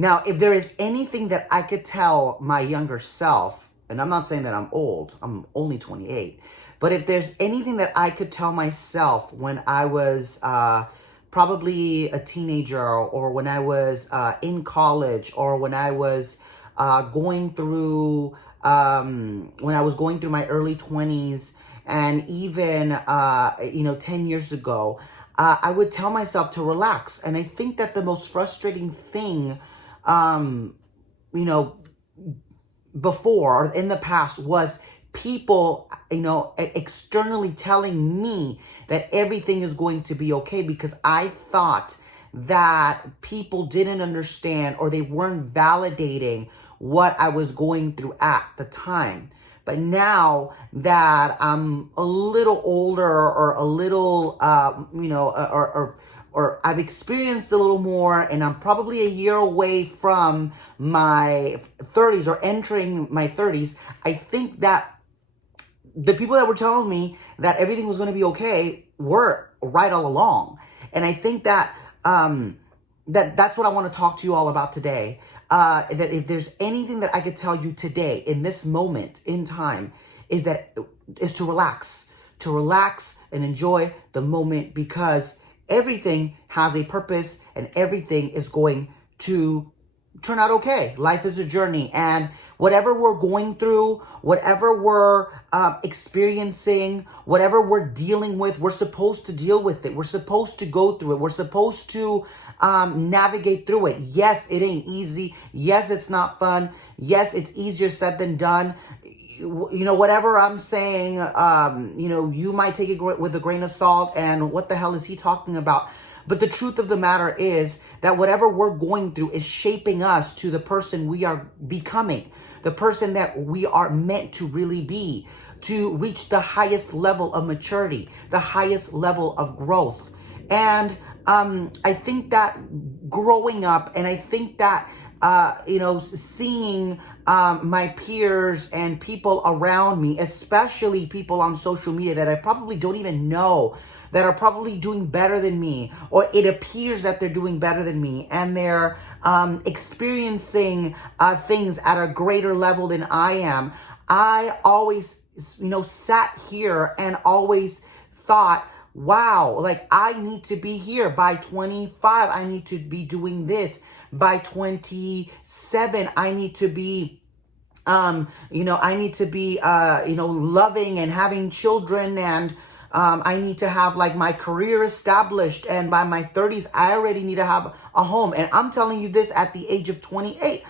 Now, if there is anything that I could tell my younger self, and I'm not saying that I'm old, I'm only 28, but if there's anything that I could tell myself when I was probably a teenager, or when I was in college, or when I was going through my early 20s, and even 10 years ago, I would tell myself to relax. And I think that the most frustrating thing, you know, before or in the past was people, externally telling me that everything is going to be okay, because I thought that people didn't understand, or they weren't validating what I was going through at the time. But now that I'm a little older, or a little, or I've experienced a little more, and I'm probably a year away from my 30s, or entering my 30s, I think that the people that were telling me that everything was going to be okay were right all along. And I think that that's what I want to talk to you all about today. That if there's anything that I could tell you today in this moment in time, is to relax and enjoy the moment, because everything has a purpose and everything is going to turn out okay. Life is a journey, and whatever we're going through, whatever we're experiencing, whatever we're dealing with, we're supposed to deal with it. We're supposed to go through it. We're supposed to navigate through it. Yes, it ain't easy. Yes, it's not fun. Yes, it's easier said than done. Whatever I'm saying, you might take it with a grain of salt, and what the hell is he talking about? But the truth of the matter is that whatever we're going through is shaping us to the person we are becoming, the person that we are meant to really be, to reach the highest level of maturity, the highest level of growth. And I think that growing up, and I think that, seeing my peers and people around me, especially people on social media that I probably don't even know, that are probably doing better than me, or it appears that they're doing better than me, and they're experiencing things at a greater level than I am. I always, sat here and always thought, wow, like I need to be here by 25. I need to be doing this by 27. I need to be loving and having children, and I need to have like my career established, and by my 30s, I already need to have a home. And I'm telling you this at the age of 28.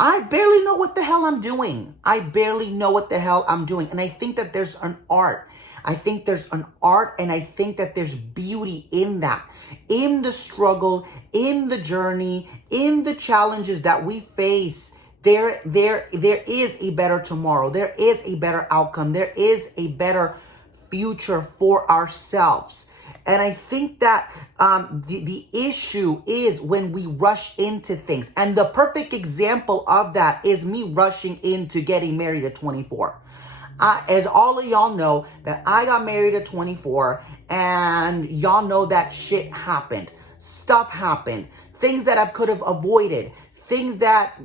I barely know what the hell I'm doing. And I think that there's an art. I think there's an art, and I think that there's beauty in that. In the struggle, in the journey, in the challenges that we face, there is a better tomorrow. There is a better outcome. There is a better future for ourselves. And I think that the issue is when we rush into things. And the perfect example of that is me rushing into getting married at 24. As all of y'all know, that I got married at 24, and y'all know that shit happened. Stuff happened. Things that I could have avoided. Things that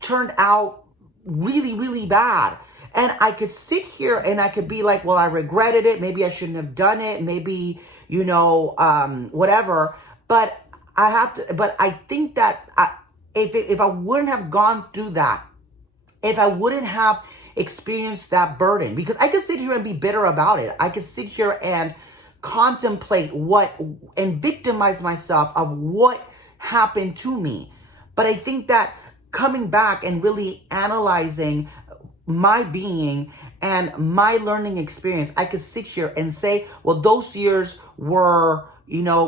turned out really, really bad. And I could sit here and I could be like, well, I regretted it. Maybe I shouldn't have done it. Maybe, whatever. But I think that if I wouldn't have gone through that, if I wouldn't have experienced that burden, because I could sit here and be bitter about it. I could sit here and contemplate and victimize myself of what happened to me. But I think that coming back and really analyzing my being and my learning experience, I could sit here and say, well, those years were,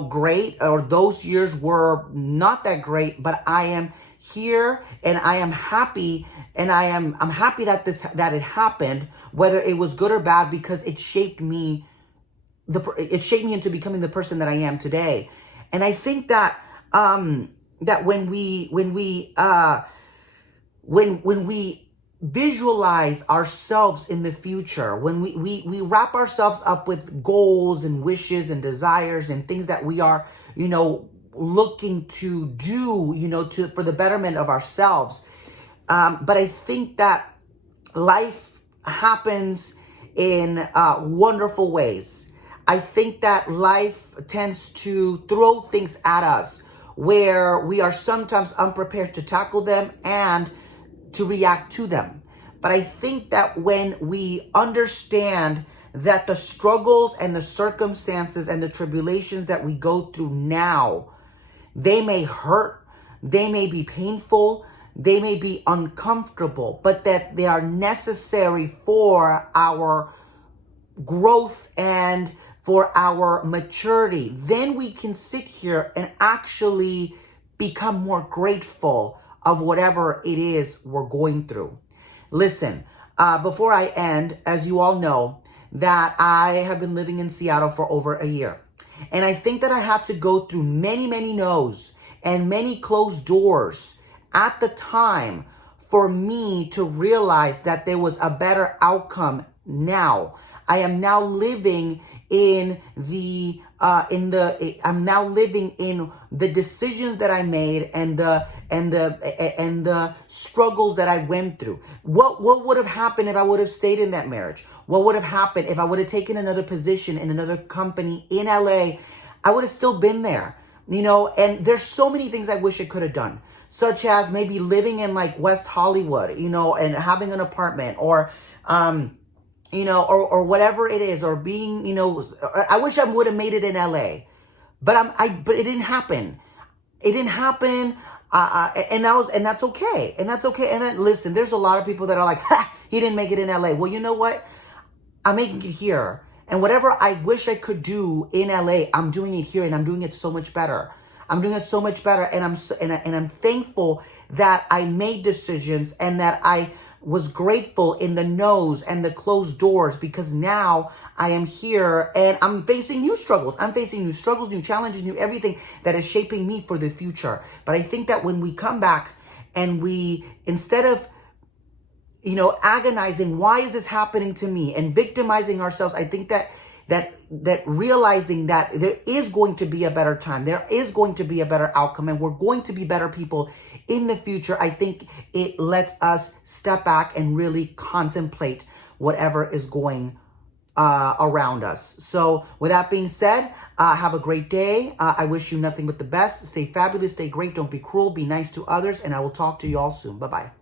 great, or those years were not that great, but I am here and I am happy, and I'm happy that it happened, whether it was good or bad, because it shaped me into becoming the person that I am today. And I think that that when we visualize ourselves in the future, when we wrap ourselves up with goals and wishes and desires and things that we are, looking to do, for the betterment of ourselves. But I think that life happens in wonderful ways. I think that life tends to throw things at us where we are sometimes unprepared to tackle them and to react to them. But I think that when we understand that the struggles and the circumstances and the tribulations that we go through now, they may hurt, they may be painful, they may be uncomfortable, but that they are necessary for our growth and for our maturity, then we can sit here and actually become more grateful of whatever it is we're going through. Listen, before I end, as you all know, that I have been living in Seattle for over a year. And I think that I had to go through many, many no's and many closed doors at the time for me to realize that there was a better outcome now. I am now living in I'm now living in the decisions that I made and the struggles that I went through. What would have happened if I would have stayed in that marriage? What would have happened if I would have taken another position in another company in LA? I would have still been there, and there's so many things I wish I could have done, such as maybe living in like West Hollywood, and having an apartment or whatever it is, or being, I wish I would have made it in LA, but but it didn't happen. It didn't happen. And that's okay. And that's okay. And then listen, there's a lot of people that are like, he didn't make it in LA. Well, you know what? I'm making it here. And whatever I wish I could do in LA, I'm doing it here, and I'm doing it so much better. I'm doing it so much better. And I'm thankful that I made decisions and that I was grateful in the no's and the closed doors, because now I am here and I'm facing new struggles. I'm facing new struggles, new challenges, new everything that is shaping me for the future. But I think that when we come back and we, instead of, agonizing, why is this happening to me, and victimizing ourselves, I think that realizing that there is going to be a better time, there is going to be a better outcome, and we're going to be better people in the future, I think it lets us step back and really contemplate whatever is going around us. So with that being said, have a great day. I wish you nothing but the best. Stay fabulous, stay great, don't be cruel, be nice to others, and I will talk to you all soon. Bye-bye.